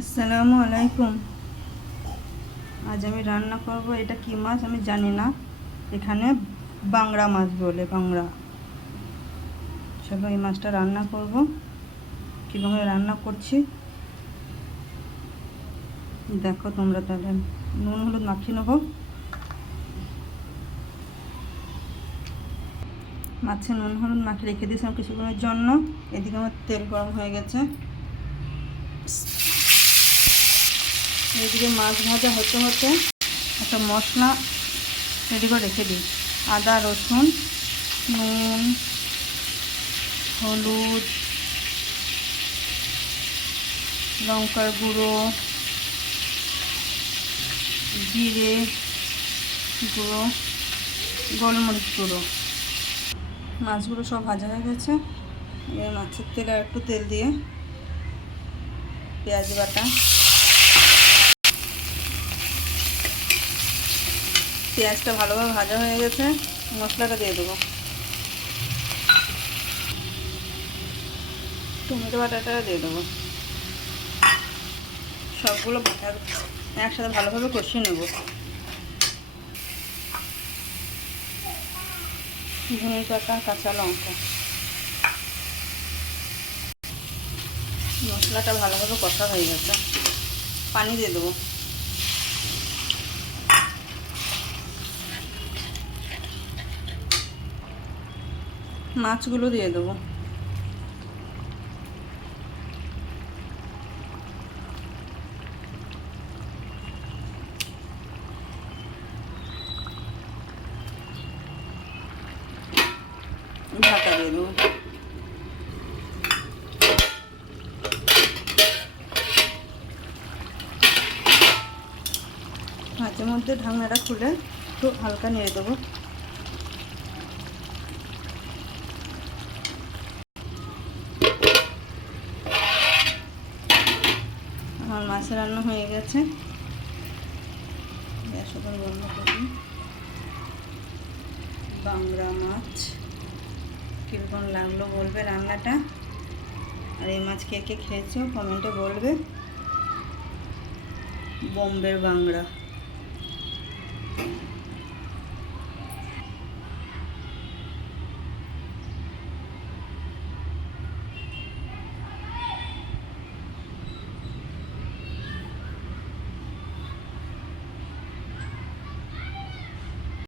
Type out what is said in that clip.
আসসালামু আলাইকুম। আজ আমি রান্না করব, এটা কি মাছ আমি জানি না, এখানে বাংরা মাছ বলে। বাংরা সবাই এই মাছটা রান্না করব। কীভাবে রান্না করছি দেখো তোমরা। তাহলে নুন হলুদ মাখিয়ে নেবো। মাছে নুন হলুদ মাখিয়ে রেখে দিয়েছিলাম কিছুক্ষণের জন্য। এদিকে আমার তেল গরম হয়ে গেছে। এদিকে মাছ ভাজা হতে হতে একটা মশলা রেডি করে রেখে দিই। আদা রসুন নুন হলুদ লঙ্কার গুঁড়ো জিরে গুঁড়ো গোলমরিচ গুঁড়ো। মাছগুলো সব ভাজা হয়ে গেছে। এবার মাছের তেলে একটু তেল দিয়ে পেঁয়াজ বাটা, পেঁয়াজটা ভালোভাবে ভাজা হয়ে গেছে। মশলাটা দিয়ে দেবো। টমেটো বাটাটা দিয়ে দেবো। সবগুলো বাটা একসাথে ভালোভাবে কষিয়ে নেব। ধনে পাতা কাঁচা লঙ্কা, মশলাটা ভালোভাবে কষা হয়ে গেছে। পানি দিয়ে দেবো। মাছগুলো দিয়ে দেবো। ঢাকা দিয়ে দেবো। মাঝে মধ্যে ঢাকনাটা খুলে একটু হালকা নেড়ে দেবো। আমার মাছ রান্না হয়ে গেছে। গ্যাস ওপর বন্ধ করি। বাংরা মাছ কীরকম লাগলো বলবে রান্নাটা। আর এই মাছ কে কে খেয়েছো কমেন্টে বলবে। বোম্বের বাংরা।